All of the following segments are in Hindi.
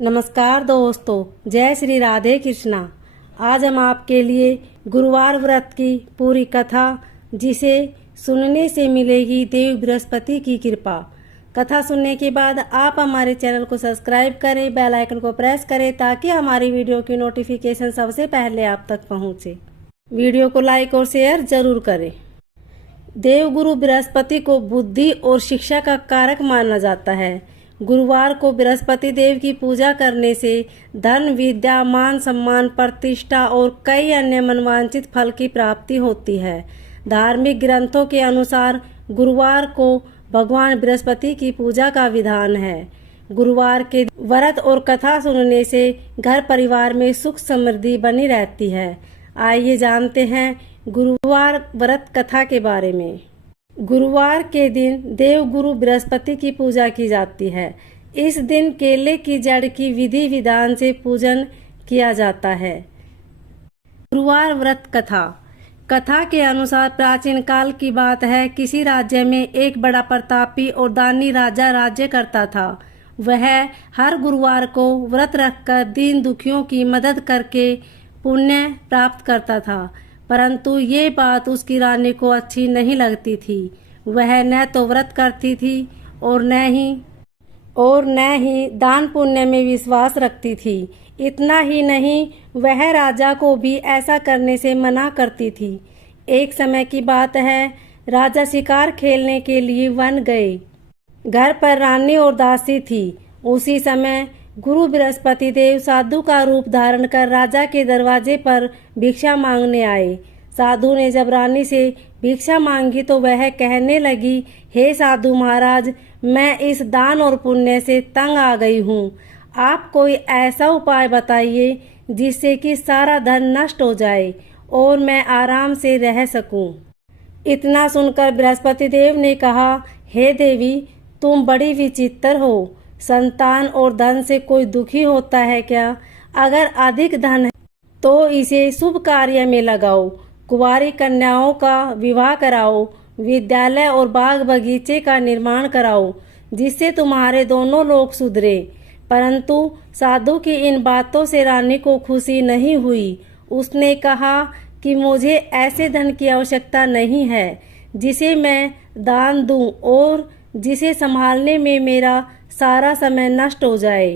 नमस्कार दोस्तों, जय श्री राधे कृष्णा। आज हम आपके लिए गुरुवार व्रत की पूरी कथा, जिसे सुनने से मिलेगी देव बृहस्पति की कृपा। कथा सुनने के बाद आप हमारे चैनल को सब्सक्राइब करें, बेल आइकन को प्रेस करें ताकि हमारी वीडियो की नोटिफिकेशन सबसे पहले आप तक पहुंचे। वीडियो को लाइक और शेयर जरूर करें। देव गुरु बृहस्पति को बुद्धि और शिक्षा का कारक माना जाता है। गुरुवार को बृहस्पति देव की पूजा करने से धन, विद्या, मान सम्मान, प्रतिष्ठा और कई अन्य मनवांछित फल की प्राप्ति होती है। धार्मिक ग्रंथों के अनुसार गुरुवार को भगवान बृहस्पति की पूजा का विधान है। गुरुवार के व्रत और कथा सुनने से घर परिवार में सुख समृद्धि बनी रहती है। आइए जानते हैं गुरुवार व्रत कथा के बारे में। गुरुवार के दिन देव गुरु बृहस्पति की पूजा की जाती है। इस दिन केले की जड़ की विधि विधान से पूजन किया जाता है। गुरुवार व्रत कथा। कथा के अनुसार प्राचीन काल की बात है। किसी राज्य में एक बड़ा प्रतापी और दानी राजा राज्य करता था। वह हर गुरुवार को व्रत रखकर दीन दुखियों की मदद करके पुण्य प्राप्त करता था, परंतु ये बात उसकी रानी को अच्छी नहीं लगती थी। वह न तो व्रत करती थी और न ही दान पुण्य में विश्वास रखती थी। इतना ही नहीं, वह राजा को भी ऐसा करने से मना करती थी। एक समय की बात है, राजा शिकार खेलने के लिए वन गए। घर पर रानी और दासी थी। उसी समय गुरु बृहस्पति देव साधु का रूप धारण कर राजा के दरवाजे पर भिक्षा मांगने आए। साधु ने जब रानी से भिक्षा मांगी तो वह कहने लगी, हे साधु महाराज, मैं इस दान और पुण्य से तंग आ गई हूँ। आप कोई ऐसा उपाय बताइए जिससे कि सारा धन नष्ट हो जाए और मैं आराम से रह सकूं। इतना सुनकर बृहस्पति देव ने कहा, हे देवी, तुम बड़ी विचित्र हो। संतान और धन से कोई दुखी होता है क्या? अगर अधिक धन है तो इसे शुभ कार्य में लगाओ। कुंवारी कन्याओं का विवाह कराओ। विद्यालय और बाग बगीचे का निर्माण कराओ, जिससे तुम्हारे दोनों लोग सुधरे। परंतु साधु की इन बातों से रानी को खुशी नहीं हुई। उसने कहा कि मुझे ऐसे धन की आवश्यकता नहीं है जिसे मैं दान दूं और जिसे संभालने में मेरा सारा समय नष्ट हो जाए।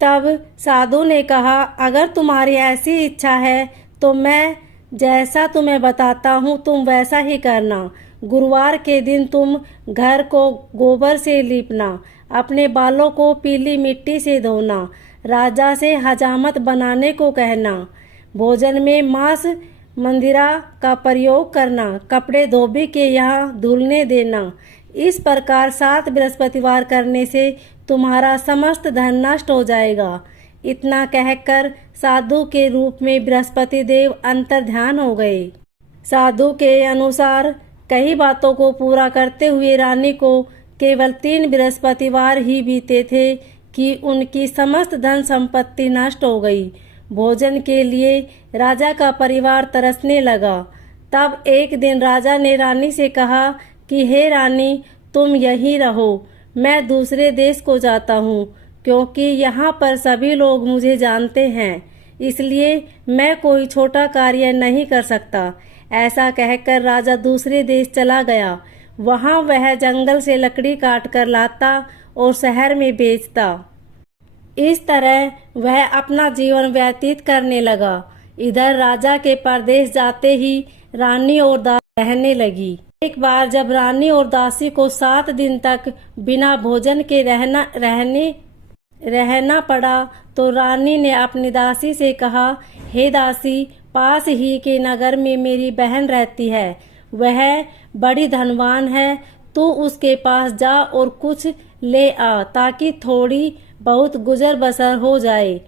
तब साधु ने कहा, अगर तुम्हारी ऐसी इच्छा है तो मैं जैसा तुम्हें बताता हूँ तुम वैसा ही करना। गुरुवार के दिन तुम घर को गोबर से लीपना, अपने बालों को पीली मिट्टी से धोना, राजा से हजामत बनाने को कहना, भोजन में मांस मंदिरा का प्रयोग करना, कपड़े धोबी के यहाँ धुलने देना। इस प्रकार 7 बृहस्पतिवार करने से तुम्हारा समस्त धन नष्ट हो जाएगा। इतना कहकर साधु के रूप में बृहस्पति देव अंतर्ध्यान हो गए। साधु के अनुसार कई बातों को पूरा करते हुए रानी को केवल 3 बृहस्पतिवार ही बीते थे कि उनकी समस्त धन संपत्ति नष्ट हो गई। भोजन के लिए राजा का परिवार तरसने लगा। तब एक दिन राजा ने रानी से कहा कि हे रानी, तुम यहीं रहो, मैं दूसरे देश को जाता हूँ, क्योंकि यहाँ पर सभी लोग मुझे जानते हैं, इसलिए मैं कोई छोटा कार्य नहीं कर सकता। ऐसा कहकर राजा दूसरे देश चला गया। वहाँ वह जंगल से लकड़ी काट कर लाता और शहर में बेचता। इस तरह वह अपना जीवन व्यतीत करने लगा। इधर राजा के परदेश जाते ही रानी और दासी रहने लगी। एक बार जब रानी और दासी को 7 दिन तक बिना भोजन के रहना पड़ा तो रानी ने अपनी दासी से कहा, हे दासी, पास ही के नगर में मेरी बहन रहती है। वह बड़ी धनवान है। तू उसके पास जा और कुछ ले आ ताकि थोड़ी बहुत गुजर बसर हो जाए।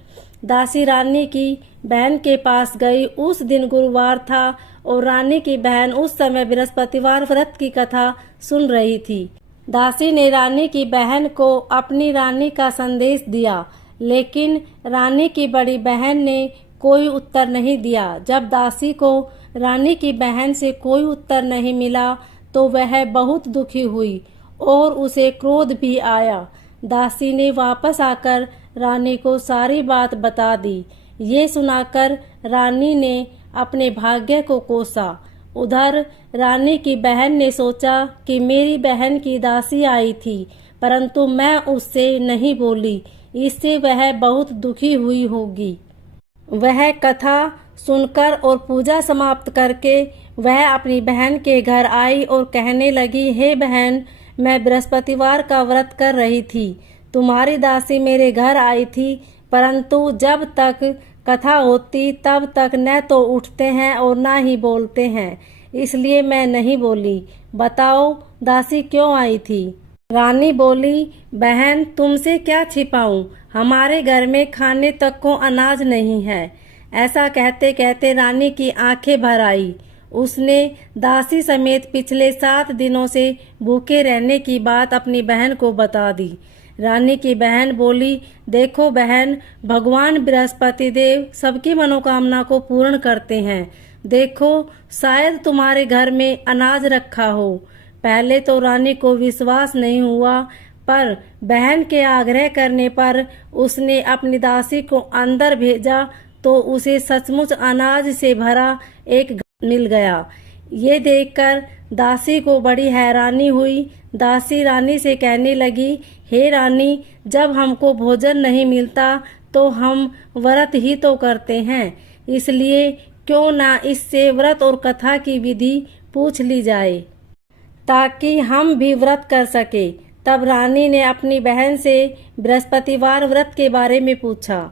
दासी रानी की बहन के पास गई। उस दिन गुरुवार था और रानी की बहन उस समय बृहस्पतिवार व्रत की कथा सुन रही थी। दासी ने रानी की बहन को अपनी रानी का संदेश दिया, लेकिन रानी की बड़ी बहन ने कोई उत्तर नहीं दिया। जब दासी को रानी की बहन से कोई उत्तर नहीं मिला तो वह बहुत दुखी हुई और उसे क्रोध भी आया। दासी ने वापस आकर रानी को सारी बात बता दी। ये सुनाकर रानी ने अपने भाग्य को कोसा। उधर रानी की बहन ने सोचा कि मेरी बहन की दासी आई थी, परंतु मैं उससे नहीं बोली, इससे वह बहुत दुखी हुई होगी। वह कथा सुनकर और पूजा समाप्त करके वह अपनी बहन के घर आई और कहने लगी, हे बहन, मैं बृहस्पतिवार का व्रत कर रही थी। तुम्हारी दासी मेरे घर आई थी, परंतु जब तक कथा होती तब तक न तो उठते हैं और न ही बोलते हैं, इसलिए मैं नहीं बोली। बताओ दासी क्यों आई थी? रानी बोली, बहन तुमसे क्या छिपाऊं, हमारे घर में खाने तक को अनाज नहीं है। ऐसा कहते कहते रानी की आंखें भर आई। उसने दासी समेत पिछले 7 दिनों से भूखे रहने की बात अपनी बहन को बता दी। रानी की बहन बोली, देखो बहन, भगवान बृहस्पति देव सबकी मनोकामना को पूर्ण करते हैं। देखो शायद तुम्हारे घर में अनाज रखा हो। पहले तो रानी को विश्वास नहीं हुआ, पर बहन के आग्रह करने पर उसने अपनी दासी को अंदर भेजा तो उसे सचमुच अनाज से भरा एक मिल गया। ये देखकर दासी को बड़ी हैरानी हुई। दासी रानी से कहने लगी, हे रानी, जब हमको भोजन नहीं मिलता तो हम व्रत ही तो करते हैं, इसलिए क्यों ना इससे व्रत और कथा की विधि पूछ ली जाए ताकि हम भी व्रत कर सके। तब रानी ने अपनी बहन से बृहस्पतिवार व्रत के बारे में पूछा।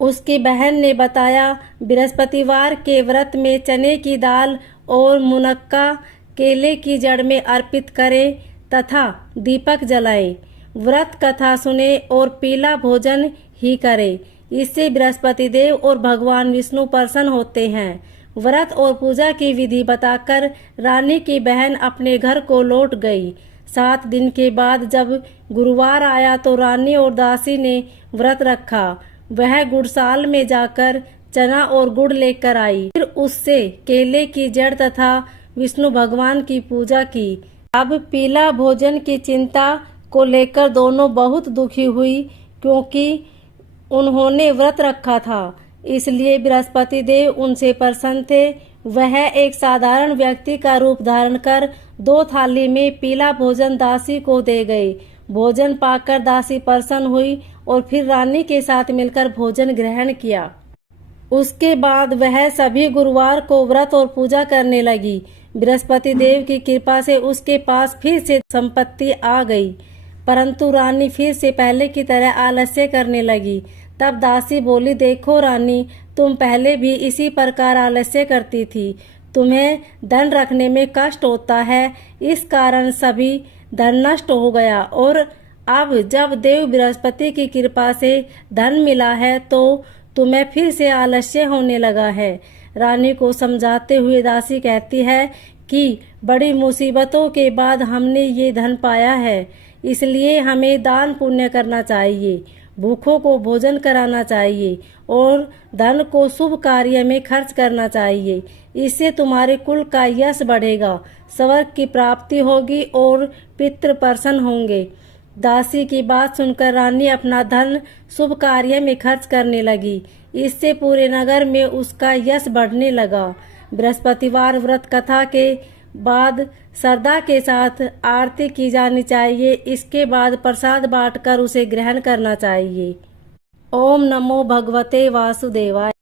उसकी बहन ने बताया, बृहस्पतिवार के व्रत में चने की दाल और मुनक्का केले की जड़ में अर्पित करें तथा दीपक जलाएं। व्रत कथा सुने और पीला भोजन ही करें, इससे बृहस्पति देव और भगवान विष्णु प्रसन्न होते हैं। व्रत और पूजा की विधि बताकर रानी की बहन अपने घर को लौट गई। 7 दिन के बाद जब गुरुवार आया तो रानी और दासी ने व्रत रखा। वह गुड़साल में जाकर चना और गुड़ लेकर आई, फिर उससे केले की जड़ तथा विष्णु भगवान की पूजा की। अब पीला भोजन की चिंता को लेकर दोनों बहुत दुखी हुई, क्योंकि उन्होंने व्रत रखा था, इसलिए बृहस्पति देव उनसे प्रसन्न थे। वह एक साधारण व्यक्ति का रूप धारण कर 2 थाली में पीला भोजन दासी को दे गए। भोजन पाकर दासी प्रसन्न हुई और फिर रानी के साथ मिलकर भोजन ग्रहण किया। उसके बाद वह सभी गुरुवार को व्रत और पूजा करने लगी। बृहस्पति देव की कृपा से उसके पास फिर से संपत्ति आ गई, परंतु रानी फिर से पहले की तरह आलस्य करने लगी। तब दासी बोली, देखो रानी, तुम पहले भी इसी प्रकार आलस्य करती थी। तुम्हें धन रखने में कष्ट होता है, इस कारण सभी धन नष्ट हो गया, और अब जब देव बृहस्पति की कृपा से धन मिला है तो तुम्हें फिर से आलस्य होने लगा है। रानी को समझाते हुए दासी कहती है कि बड़ी मुसीबतों के बाद हमने ये धन पाया है, इसलिए हमें दान पुण्य करना चाहिए, भूखों को भोजन कराना चाहिए और धन को शुभ कार्य में खर्च करना चाहिए। इससे तुम्हारे कुल का यश बढ़ेगा, स्वर्ग की प्राप्ति होगी और पितृ प्रसन्न होंगे। दासी की बात सुनकर रानी अपना धन शुभ कार्य में खर्च करने लगी। इससे पूरे नगर में उसका यश बढ़ने लगा। बृहस्पतिवार व्रत कथा के बाद श्रद्धा के साथ आरती की जानी चाहिए। इसके बाद प्रसाद बांटकर उसे ग्रहण करना चाहिए। ओम नमो भगवते वासुदेवाय।